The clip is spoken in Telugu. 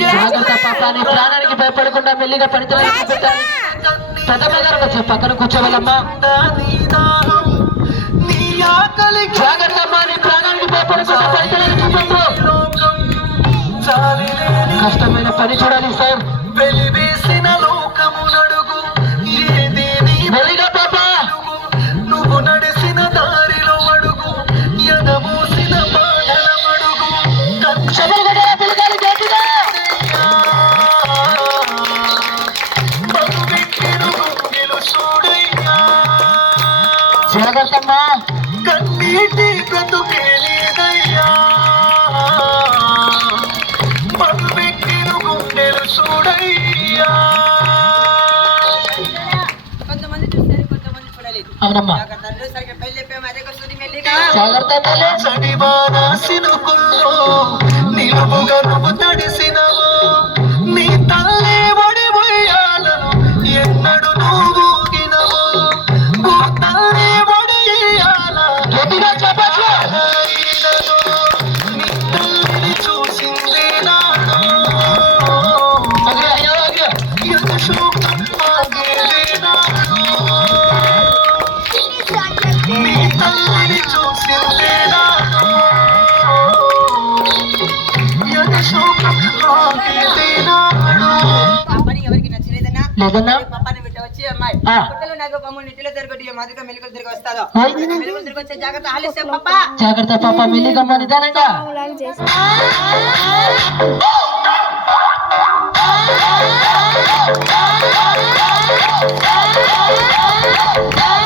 జాగ్రత్త పాప, నీ ప్రాణానికి భయపడకుండా మెల్లిగా పడితే పెద్దమ్మగారు వచ్చే పక్కన కూర్చోవాలమ్మా. జాగ్రత్త అమ్మా, నీ ప్రాణానికి భయపడకుండా కష్టమైన పని చూడాలి సార్. మెల్లిగా పాప, నువ్వు నడిసిన దారిలో అడుగు, ఎదమూసిన బాధల అడుగు. జాగ్రత్తమ్మా, కన్నీటి బ్రతుకే లేదయ్యా, మధువెక్కిన గుండెలు చూడయ్యా. కొంతమంది చూస్తారు, కొంతమంది చూడలేదు. అవునమ్మా, జాగ్రత్త. చడివారాసిన కుల్లో నిలువుగా నువ్వు తడిసినవు, నీ తల్లి ఒడి ఉయ్యాలను ఎన్నడు నువ్వు ఊగినవు. తల్లి ఒడి నీ తల్లిని చూసిందే నాడు, శోకం ఆగేదే నాడు. నీ తల్లిని చూసిందే నాడు, శోకం ఆగేదే నాడు. ఎవరికి నచ్చలేదన్నా లేదన్నా పప్పాని బిడ్డ వచ్చి అమ్మాయి పుట్టలు నాకు పమ్ము నిటిలో తిరగొట్టి మాదిరిగా మెలుగులు తిరిగి వస్తాదో మెలుగులు తిరిగి వచ్చే జాగ్రత్త ఆలస్యం పప్ప. జాగ్రత్త పాప, మెల్లిగమ్మ నిదానంగా. ఆ